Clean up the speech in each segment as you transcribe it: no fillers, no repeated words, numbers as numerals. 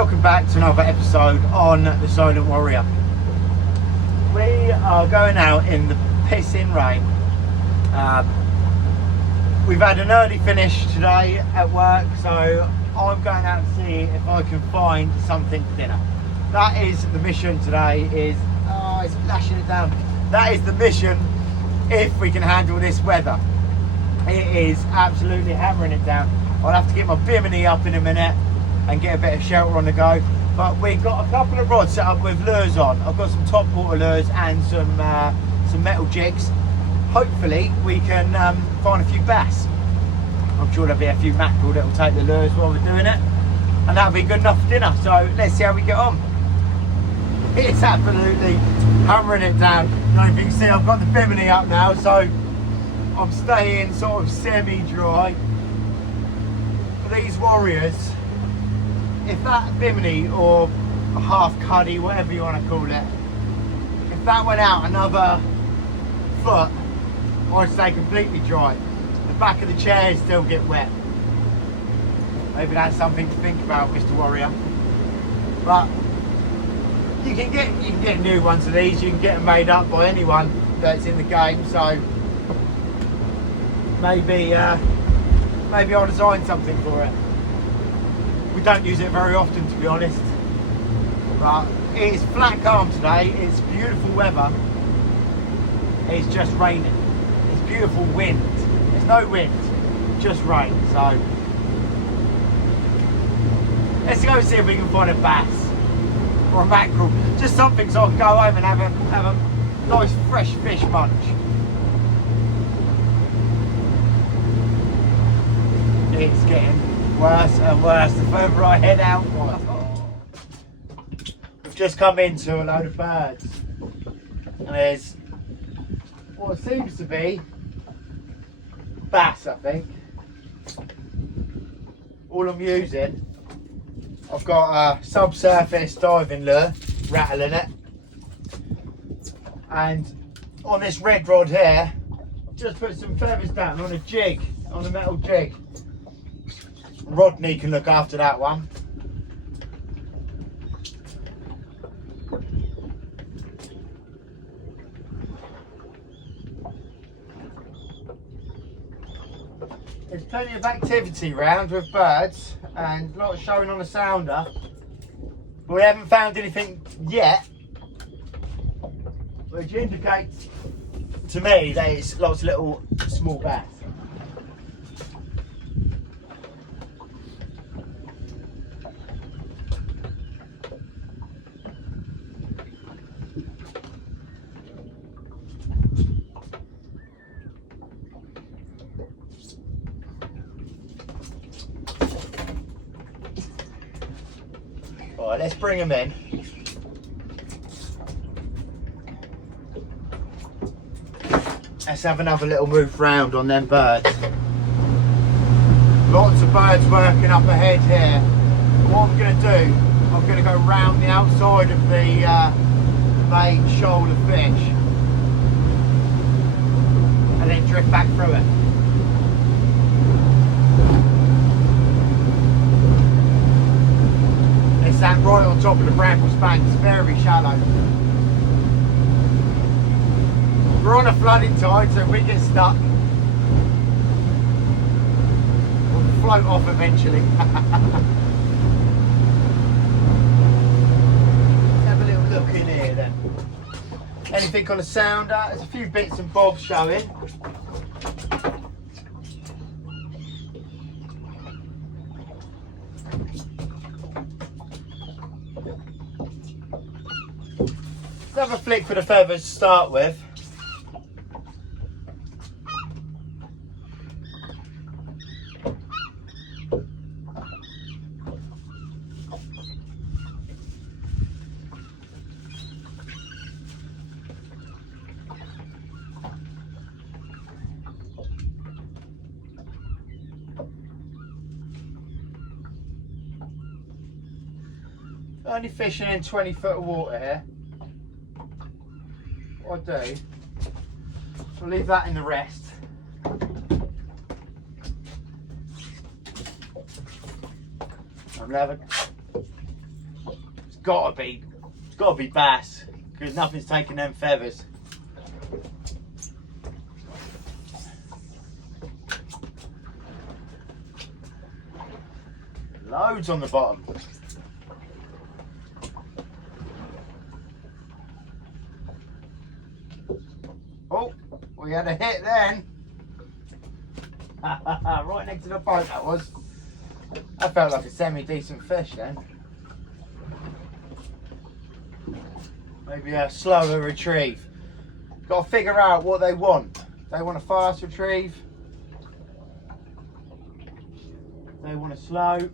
welcome back to another episode on the Solent Warrior. We are going out in the pissing rain. We've had an early finish today at work, so I'm going out to see if I can find something for dinner. That is the mission today. It's lashing it down. That is the mission if we can handle this weather. It is absolutely hammering it down. I'll have to get my bimini up in a minute and get a bit of shelter on the go. But we've got a couple of rods set up with lures on. I've got some top water lures and some metal jigs. Hopefully we can find a few bass. I'm sure there'll be a few mackerel that will take the lures while we're doing it, and that'll be good enough for dinner. So let's see how we get on. It's absolutely hammering it down. As you can see, I've got the bimini up now, so I'm staying sort of semi-dry. For these warriors, if that bimini or a half cuddy, whatever you want to call it, if that went out another foot, I'd stay completely dry. The back of the chairs still get wet. Maybe that's something to think about, Mr. Warrior. But you can get new ones of these. You can get them made up by anyone that's in the game. So maybe I'll design something for it. We don't use it very often, to be honest. But it's flat calm today. It's beautiful weather. It's just raining. It's beautiful wind. There's no wind, just rain. So let's go see if we can find a bass or a mackerel. Just something so I can go home and have a nice fresh fish munch. It's getting worse and worse the further I head out. We've just come into a load of birds, and there's what seems to be bass, I think. All I'm using, I've got a subsurface diving lure, rattling it, and on this red rod here, I've just put some feathers down on a jig, on a metal jig. Rodney can look after that one. There's plenty of activity around with birds and a lot showing on the sounder. But we haven't found anything yet, which indicates to me that it's lots of little small bass. Alright, let's bring them in. Let's have another little move round on them birds. Lots of birds working up ahead here. What I'm going to do, I'm going to go round the outside of the main shoal of fish and then drift back through it. That right on top of the brambles bank is very shallow. We're on a flooding tide, so if we get stuck, we'll float off eventually. Let's have a little look in here then. Anything on the sounder? There's a few bits and bobs showing. Have a flick with the feathers to start with. Only fishing in 20 foot of water here. What I'll do, I'll leave that in the rest. I'm gonna have gotta be bass, because nothing's taking them feathers. Loads on the bottom. Oh, we had a hit then. Right next to the boat that was. That felt like a semi-decent fish then. Maybe a slower retrieve. Got to figure out what they want. They want a fast retrieve. They want a slow.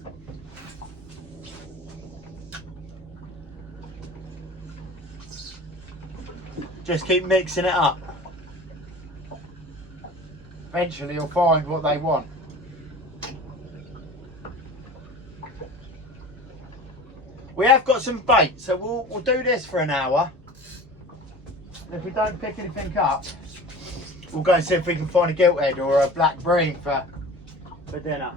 Just keep mixing it up. Eventually you'll find what they want. We have got some bait, so we'll do this for an hour. And if we don't pick anything up, we'll go and see if we can find a gilthead or a black bream for dinner.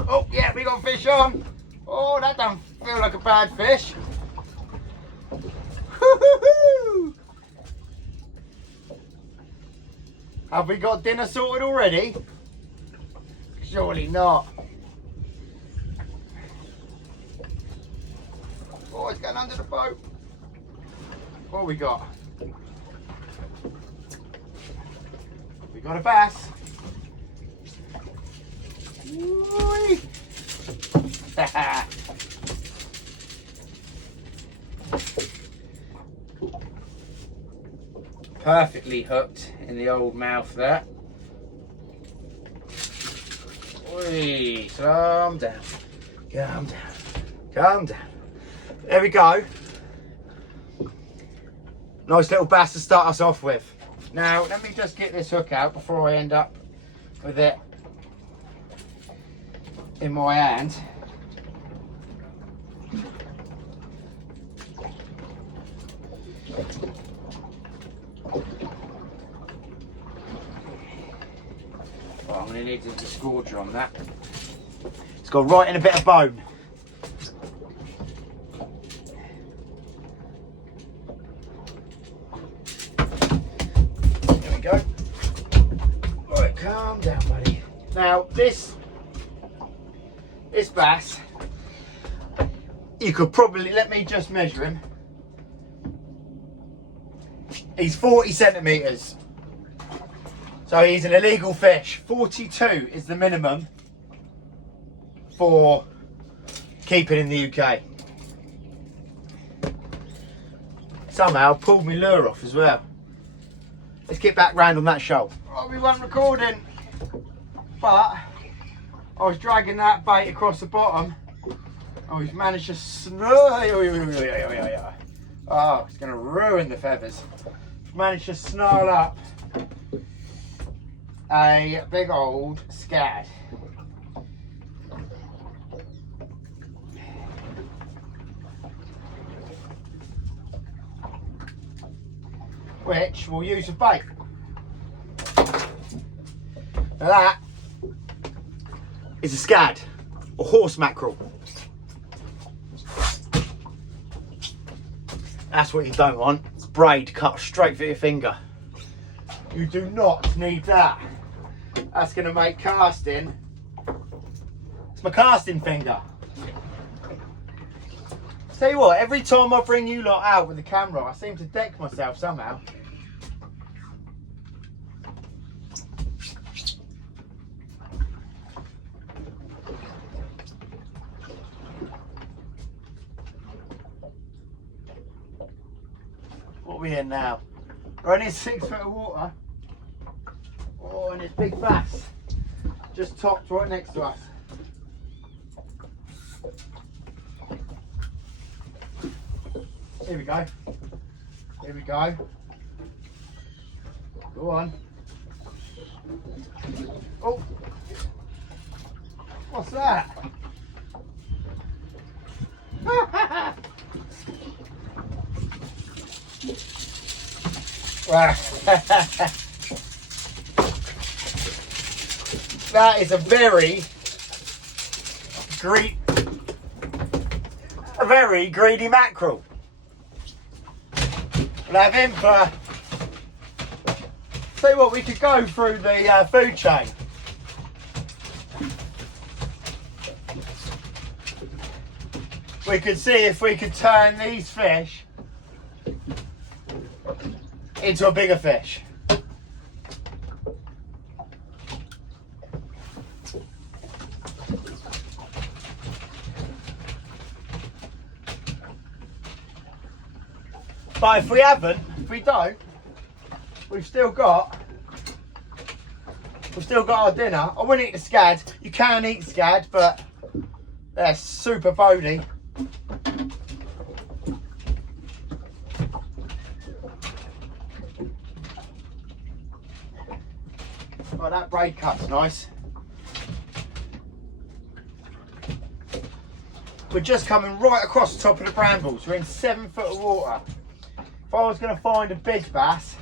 Oh yeah, we got fish on. Oh, that don't feel like a bad fish. Have we got dinner sorted already? Surely not. Oh, it's going under the boat. What we got? We got a bass. Perfectly hooked in the old mouth there. Oi, calm down, calm down, calm down. There we go. Nice little bass to start us off with. Now, let me just get this hook out before I end up with it in my hand. Well, I'm going to need a disgorger on that. It's got right in a bit of bone. There we go. Right, calm down, buddy. Now, this bass, you could probably, let me just measure him. He's 40 centimetres. So he's an illegal fish. 42 is the minimum for keeping in the UK. Somehow pulled my lure off as well. Let's get back round on that shoal. Oh, we weren't recording, but I was dragging that bait across the bottom. Oh, he's managed to oh, it's going to ruin the feathers. Managed to snarl up a big old scad. Which we'll use as bait. Now that is a scad or horse mackerel. That's what you don't want. It's braid cut straight for your finger. You do not need that. That's going to make casting. It's my casting finger. Tell you what, every time I bring you lot out with the camera, I seem to deck myself somehow. What are we in now? We're only 6 foot of water. Oh, and it's big bass. Just topped right next to us. Here we go. Here we go. Go on. Oh. What's that? That is a very greedy mackerel. We'll have him for. Tell you what, we could go through the food chain. We could see if we could turn these fish into a bigger fish. But if we don't, we've still got our dinner. I wouldn't eat the scad. You can eat scad, but they're super bony. Oh, that braid cut's nice. We're just coming right across the top of the brambles. We're in 7 foot of water. If I was going to find a big bass,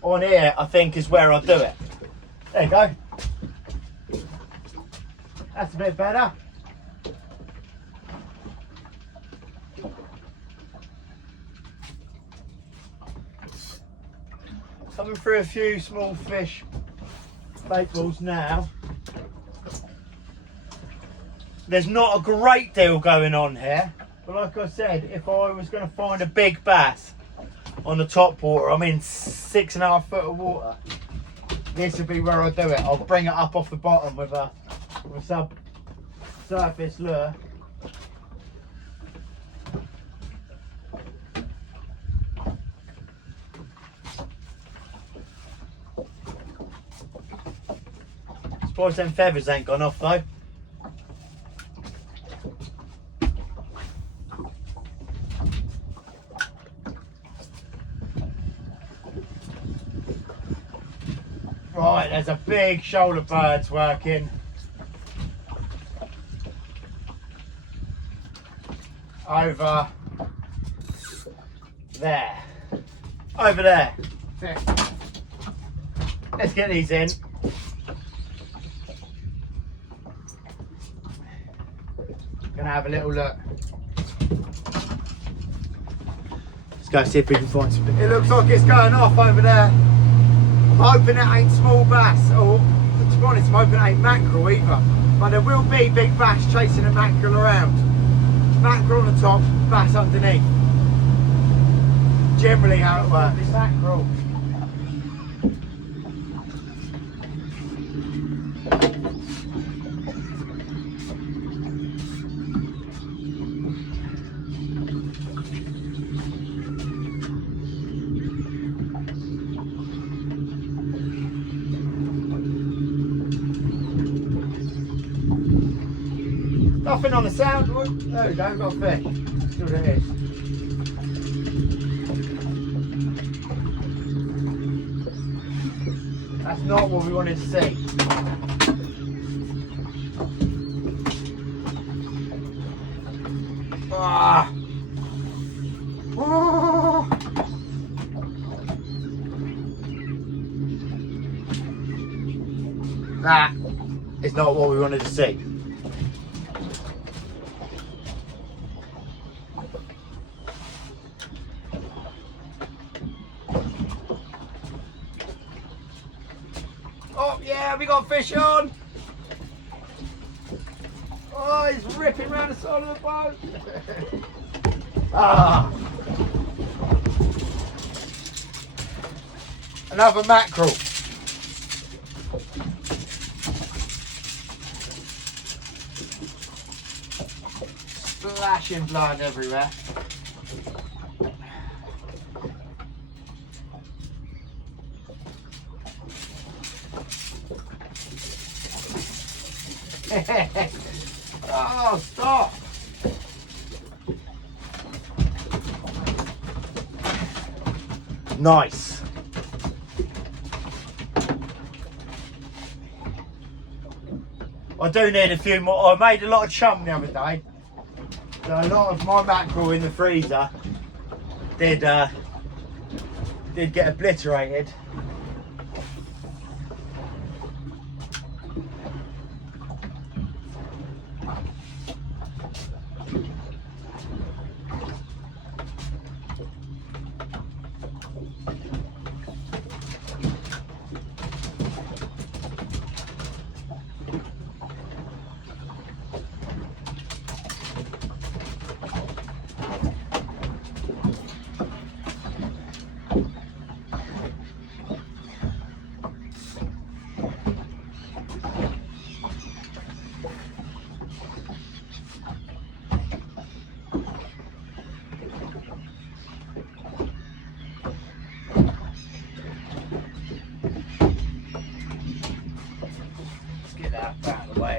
on here I think is where I'll do it. There you go. That's a bit better. Coming through a few small fish bait balls now. There's not a great deal going on here, but like I said, if I was going to find a big bass on the top water, I'm in 6.5 foot of water, this would be where I do it. I'll bring it up off the bottom with a subsurface lure. Surprised them feathers ain't gone off though. Right, there's a big shoulder birds working. Over there. Over there. Let's get these in. Gonna have a little look. Let's go see if we can find something. It looks like it's going off over there. I'm hoping it ain't small bass, or to be honest, I'm hoping it ain't mackerel either. But there will be big bass chasing a mackerel around. Mackerel on the top, bass underneath. Generally how it works. Mackerel. Nothing on the sound. There we go, got a fish. See what it is. That's not what we wanted to see. Ah. Oh. That is not what we wanted to see. Oh yeah, we got fish on. Oh, he's ripping around the side of the boat. Ah. Another mackerel. Splashing blood everywhere. Oh, stop! Nice. I do need a few more. I made a lot of chum the other day, so a lot of my mackerel in the freezer did get obliterated.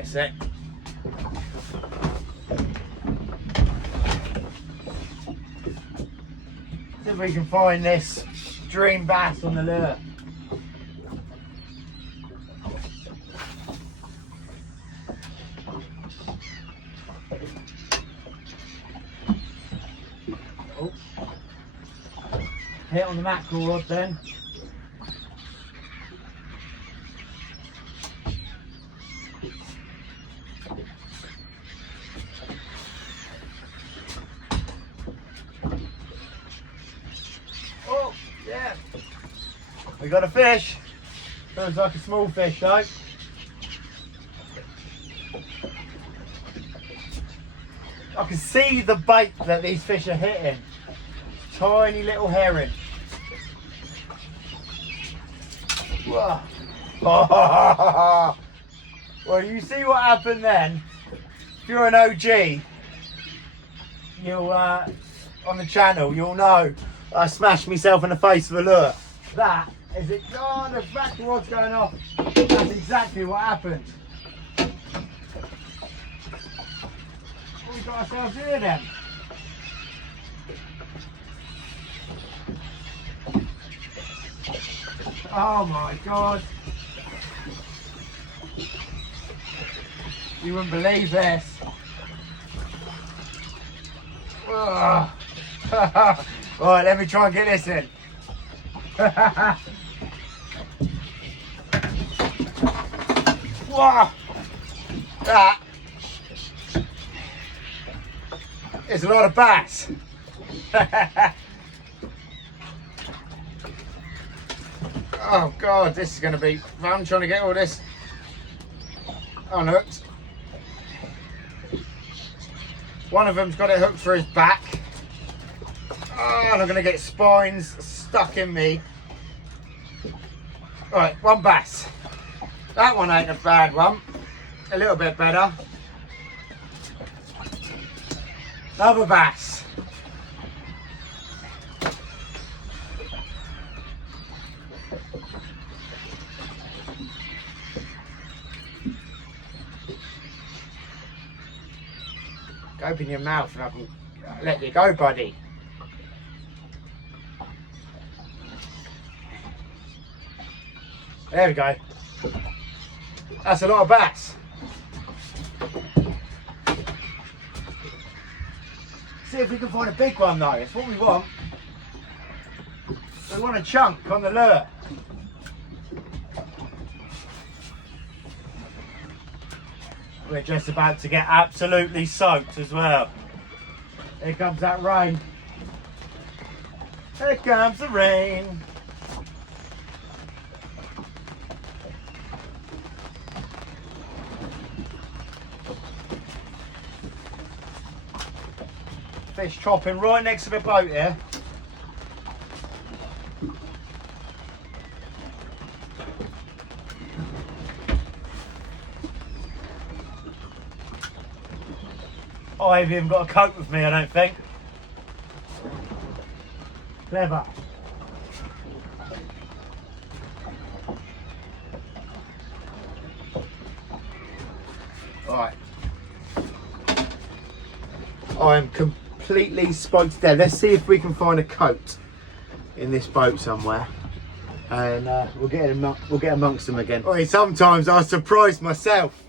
a sec. See if we can find this dream bass on the lure. Oh. Hit on the mackerel rod then. Oh, yeah. We got a fish. Looks like a small fish though. I can see the bait that these fish are hitting. Tiny little herring. Whoa. Oh. Well, you see what happened then? If you're an OG, you'll on the channel, you'll know I smashed myself in the face with a lure. That is it. Oh, the mackerel rod's going off. That's exactly what happened. What we got ourselves here then? Oh my God. You wouldn't believe this. Oh. Right, let me try and get this in. Wow. That is a lot of bass. Oh God, this is going to be fun trying to get all this unhooked. One of them's got it hooked for his back. Oh, and I'm going to get spines stuck in me. Right, one bass. That one ain't a bad one. A little bit better. Another bass. Open your mouth and I can let you go, buddy. There we go. That's a lot of bass. See if we can find a big one though. It's what we want. We want a chunk on the lure. We're just about to get absolutely soaked as well. Here comes that rain. Here comes the rain. Fish chopping right next to the boat here. I've even got a coat with me, I don't think. Clever. Right. I'm completely spiked dead. Let's see if we can find a coat in this boat somewhere. And we'll get amongst them again. I mean, sometimes I surprise myself.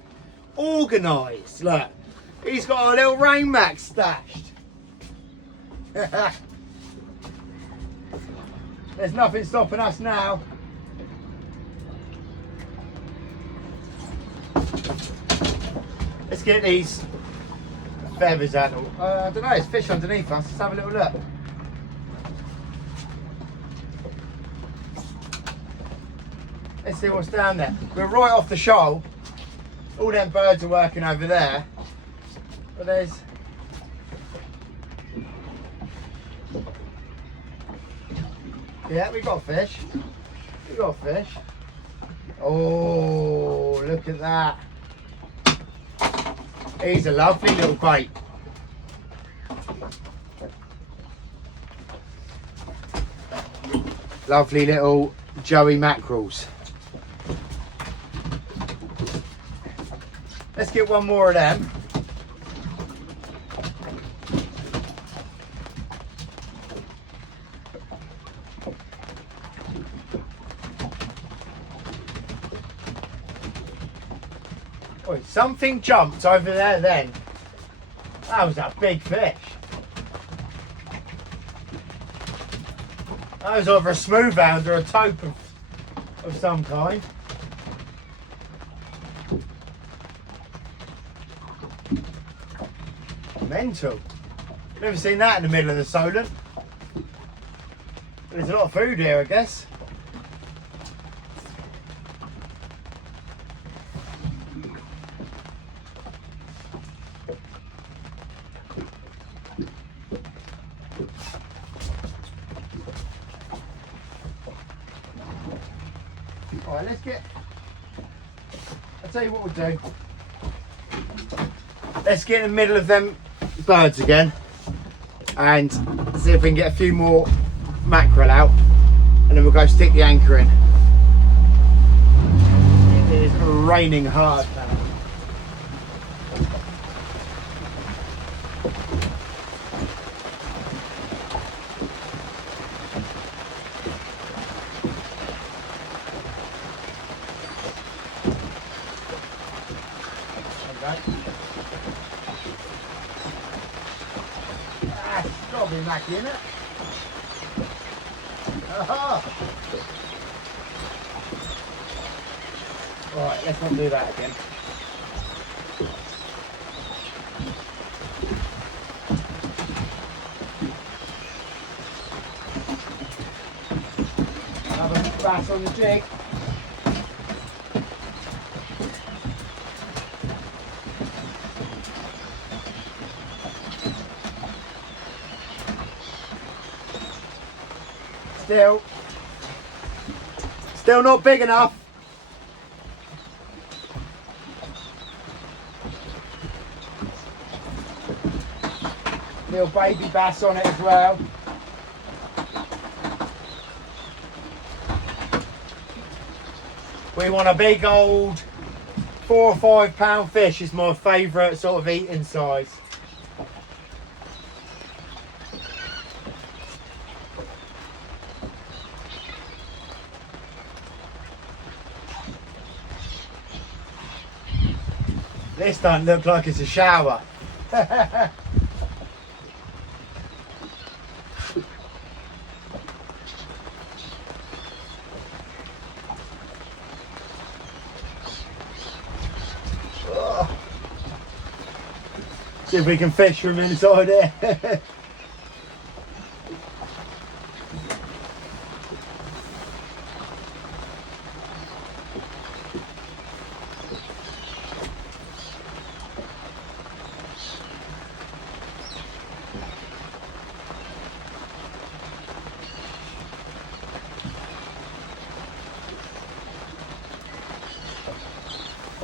Organised, look. He's got a little rain mac stashed. There's nothing stopping us now. Let's get these feathers out. I don't know, there's fish underneath us. Let's have a little look. Let's see what's down there. We're right off the shoal. All them birds are working over there. But there's we got fish. We got fish. Oh, look at that. He's a lovely little bait. Lovely little Joey mackerels. Let's get one more of them. Oh, something jumped over there then. That was a big fish. That was either a smooth hound or a tope of some kind. Mental. Never seen that in the middle of the Solent. There's a lot of food here, I guess. Alright, let's get... I'll tell you what we'll do. Let's get in the middle of them birds again and see if we can get a few more mackerel out, and then we'll go stick the anchor in. It is raining hard now. Got to be mackie in it. Aha! Right, let's not do that again. Another bass on the jig. Still not big enough. Little baby bass on it as well. We want a big old 4 or 5 pound fish. Is my favourite sort of eating size. This doesn't look like it's a shower. Oh. See if we can fish from inside here.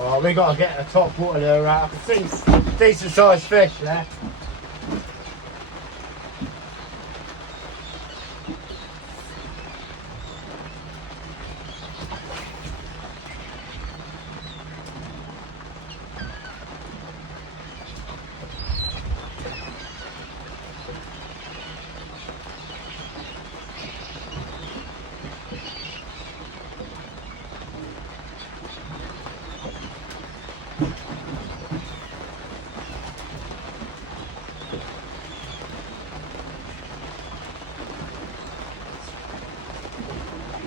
Oh, we got to get a top water lure out. I can see decent sized fish there.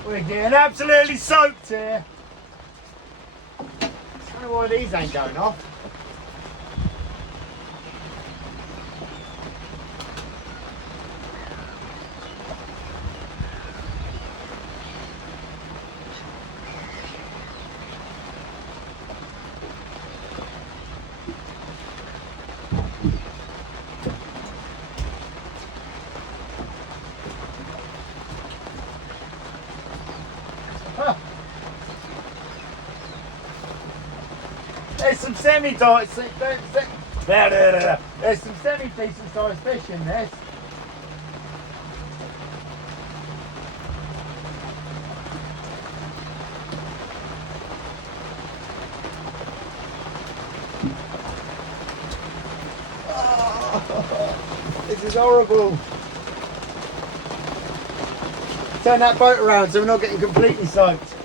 We're getting absolutely soaked here. I don't know why these ain't going off. There's some semi-decent, there's some semi-decent sized fish in this. This is horrible. Turn that boat around so we're not getting completely soaked.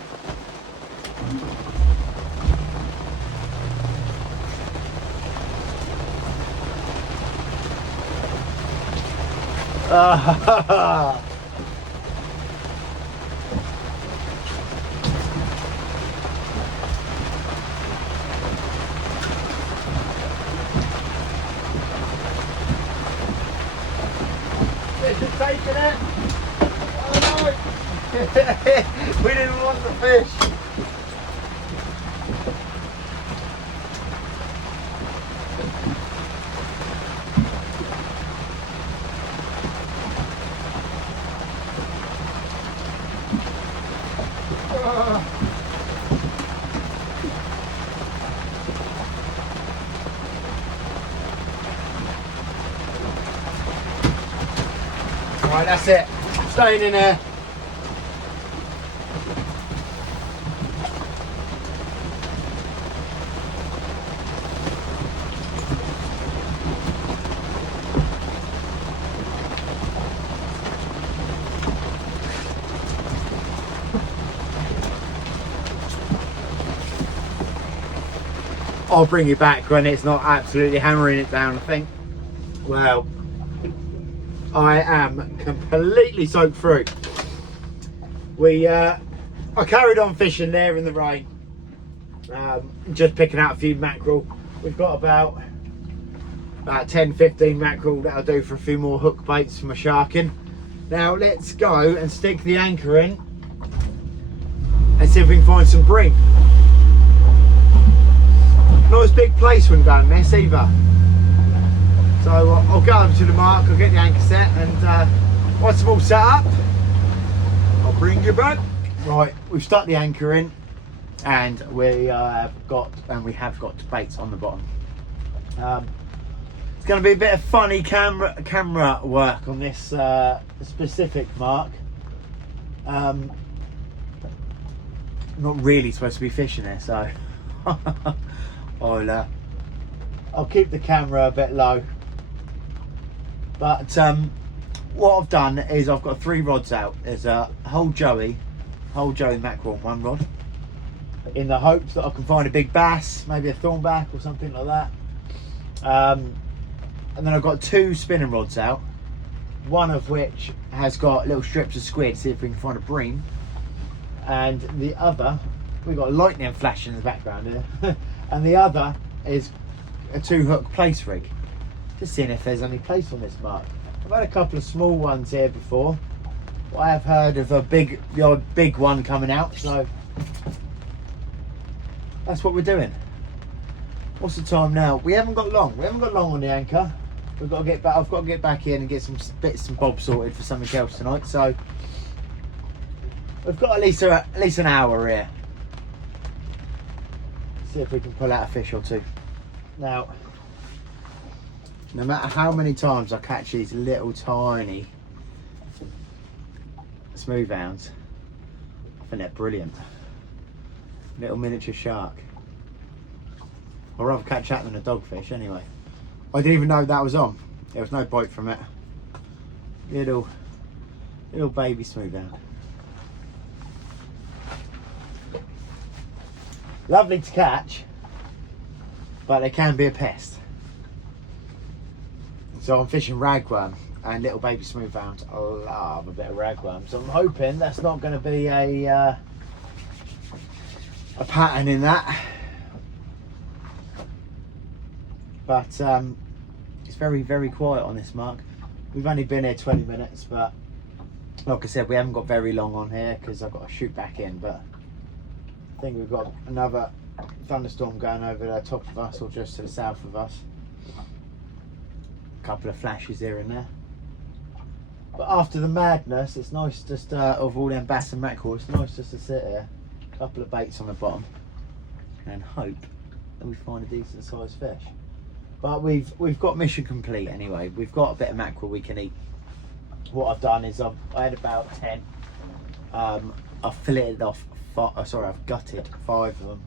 This is taking it. Oh no! We didn't want the fish. Right, that's it. Staying in there. I'll bring you back when it's not absolutely hammering it down, I think. Well, I am completely soaked through. I carried on fishing there in the rain, just picking out a few mackerel. We've got about 10-15 mackerel that'll do for a few more hook baits for my sharking. Now let's go and stick the anchor in and see if we can find some bream. Not as big place when going miss either. So I'll go over to the mark, I'll get the anchor set, and once I'm all set up, I'll bring you back. Right, we've stuck the anchor in, and we have got baits on the bottom. It's going to be a bit of funny camera work on this specific mark. I'm not really supposed to be fishing there, so I'll keep the camera a bit low. But what I've done is I've got 3 rods out. There's a whole joey mackerel on one rod, in the hopes that I can find a big bass, maybe a thornback or something like that. And then I've got 2 spinning rods out, one of which has got little strips of squid, see if we can find a bream, and the other, we've got lightning flashing in the background here, and the other is a 2-hook place rig. Just seeing if there's any place on this mark. I've had a couple of small ones here before, but I have heard of the odd big one coming out, so that's what we're doing. What's the time now? We haven't got long on the anchor. We've got to get back. I've got to get back in and get some bits and bobs sorted for something else tonight, so we've got at least an hour here. See if we can pull out a fish or two. Now, no matter how many times I catch these little tiny smooth hounds, I think they're brilliant. Little miniature shark. I'd rather catch that than a dogfish anyway. I didn't even know that was on. There was no bite from it. Little baby smooth hound. Lovely to catch, but they can be a pest. So I'm fishing ragworm and little baby smooth hounds. I love a bit of ragworm. So I'm hoping that's not going to be a pattern in that. But it's very, very quiet on this mark. We've only been here 20 minutes, but like I said, we haven't got very long on here because I've got to shoot back in. But I think we've got another thunderstorm going over the top of us or just to the south of us. A couple of flashes here and there. But after the madness, it's nice just of all them bass and mackerel, it's nice just to sit here, a couple of baits on the bottom, and hope that we find a decent sized fish. But we've got mission complete anyway. We've got a bit of mackerel we can eat. What I've done is I had about 10. I've filleted off. I've gutted 5 of them.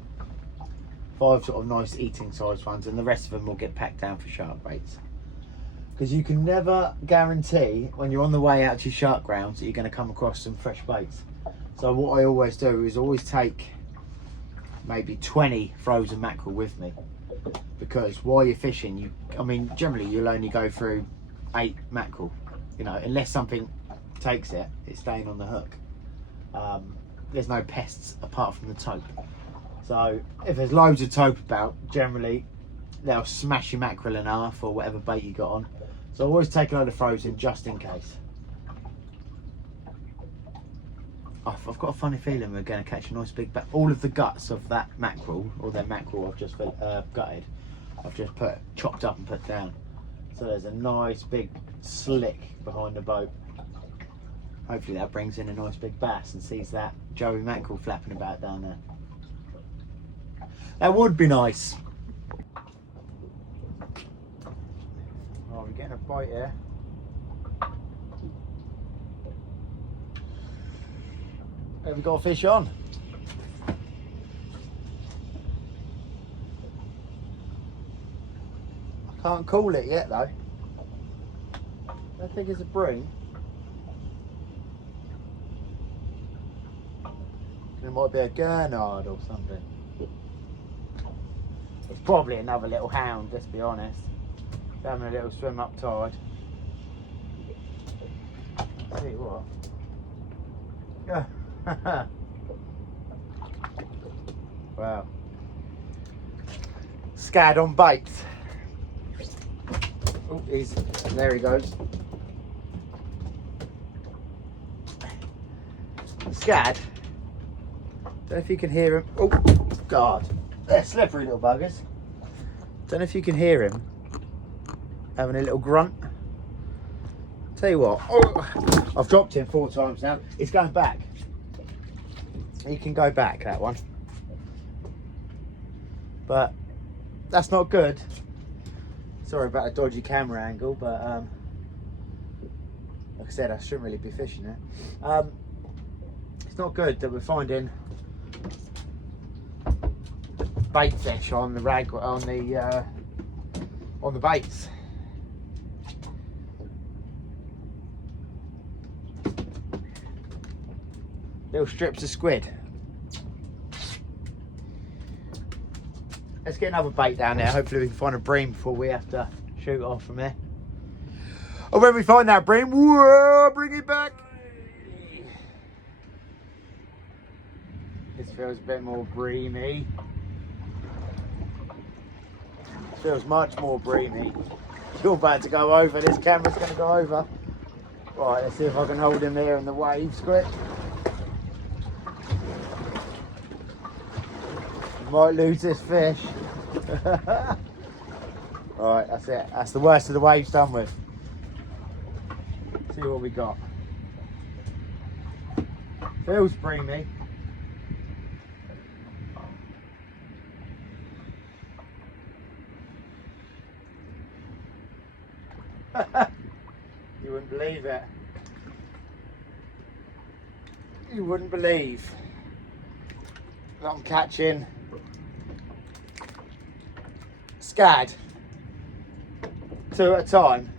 5 sort of nice eating sized ones, and the rest of them will get packed down for shark baits. because you can never guarantee when you're on the way out to your shark grounds that you're going to come across some fresh baits. So what I always do is always take maybe 20 frozen mackerel with me, because while you're fishing, I mean, generally you'll only go through 8 mackerel, you know, unless something takes it, it's staying on the hook. There's no pests apart from the taupe. So if there's loads of taupe about, generally they'll smash your mackerel in half or whatever bait you got on. So I always take a load of frozen just in case. I've got a funny feeling we're going to catch a nice big bat. All of the guts of that mackerel, or their mackerel I've just gutted, I've just chopped up and put down. So there's a nice big slick behind the boat. Hopefully that brings in a nice big bass and sees that Joey mackerel flapping about down there. That would be nice. Oh, we're getting a bite here. Have we got a fish on? I can't call it yet though. I don't think it's a bream. It might be a gurnard or something. It's probably another little hound, let's be honest. It's having a little swim up tide. I'll tell you what. Yeah. Wow. Scad on bait. Oh, there he goes. Scad. Don't know if you can hear him. Oh, God. They're slippery little buggers. Don't know if you can hear him having a little grunt. Tell you what. Oh, I've dropped him 4 times now. He's going back. He can go back, that one. But that's not good. Sorry about a dodgy camera angle, but like I said, I shouldn't really be fishing it. It's not good that we're finding bait fish on the baits. Little strips of squid. Let's get another bait down there. Hopefully we can find a bream before we have to shoot off from there. And when we find that bream, whoa, bring it back. This feels a bit more breamy. This feels much more breamy. You're about to go over. This camera's going to go over. Right, let's see if I can hold him there in the waves quick. Might lose this fish. Alright, that's it. That's the worst of the waves done with. See what we got. Feels breamy. You wouldn't believe it. You wouldn't believe that I'm catching scad 2 at a time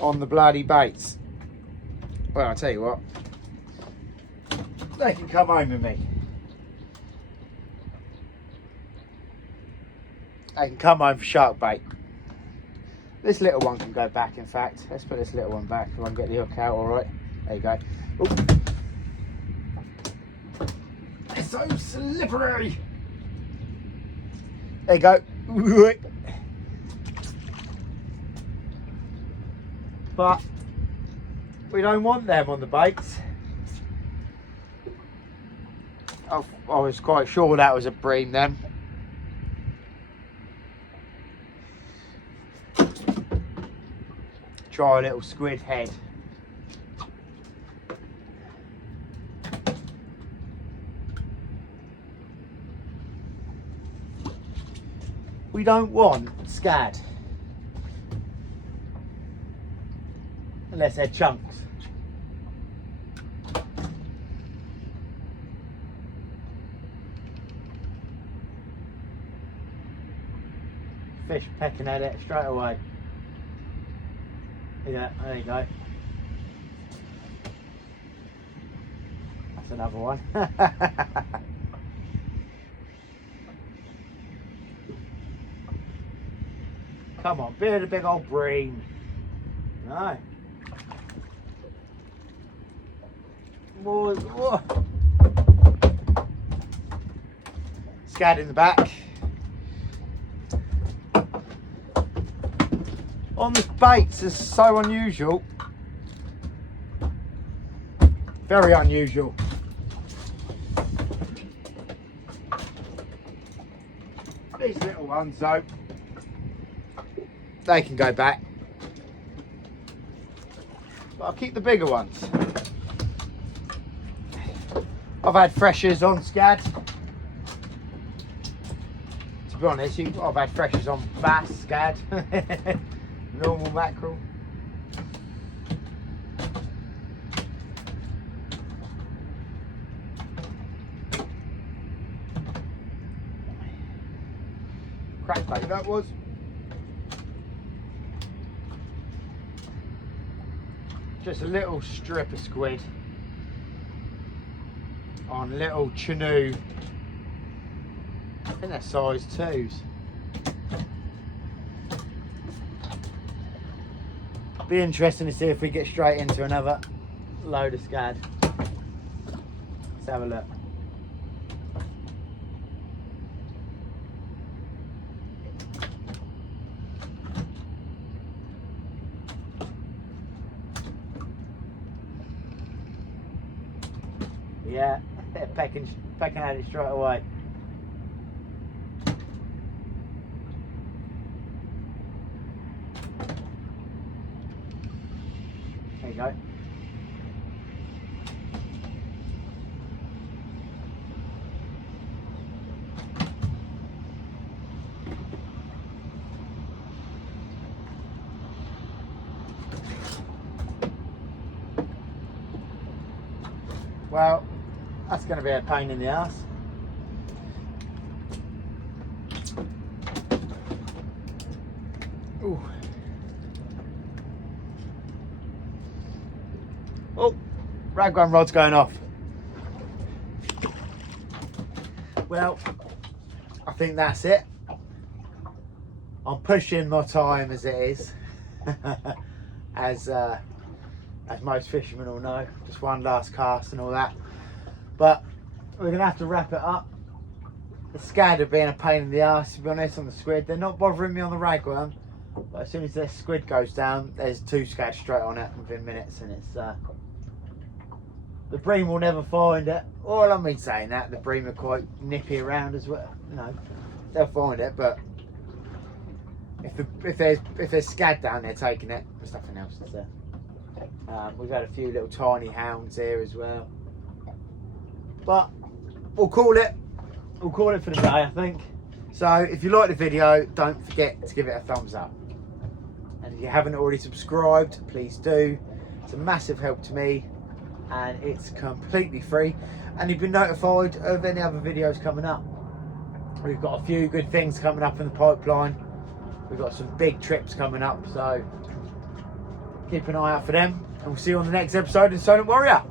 on the bloody baits. Well, I'll tell you what, they can come home with me. They can come home for shark bait. This little one can go back, in fact. Let's put this little one back if I can get the hook out. All right, there you go. Ooh. It's so slippery. There you go. But we don't want them on the baits. I was quite sure that was a bream then. Try a little squid head. We don't want scad unless they're chunks. fish pecking at it straight away. Yeah, there you go. That's another one. Come on, be the big old bream. No. Whoa. Scad in the back. On this baits is so unusual. Very unusual. These little ones though, they can go back. But I'll keep the bigger ones. I've had freshers on scad. To be honest, I've had freshers on bass, scad, normal mackerel. Crackbait that was. Just a little strip of squid on little canoe. I think they're size 2s. Be interesting to see if we get straight into another load of scad. Let's have a look. Yeah, they're pecking at it straight away. There you go. Well, that's going to be a pain in the ass. Ooh. Oh, raggun rod's going off. Well, I think that's it. I'm pushing my time as it is, as most fishermen will know. Just one last cast and all that. But we're going to have to wrap it up. The scad have been a pain in the ass, to be honest, on the squid. They're not bothering me on the raggun, but as soon as their squid goes down, there's 2 scad straight on it within minutes, and it's the bream will never find it. Well, I mean saying that, the bream are quite nippy around as well. You know, they'll find it, but if there's scad down there taking it, there's nothing else that's there. We've had a few little tiny hounds here as well. But we'll call it for the day, I think. So if you like the video, don't forget to give it a thumbs up. And if you haven't already subscribed, please do. It's a massive help to me, and it's completely free. And you've been notified of any other videos coming up. We've got a few good things coming up in the pipeline. We've got some big trips coming up, so keep an eye out for them. And we'll see you on the next episode of Solent Warrior.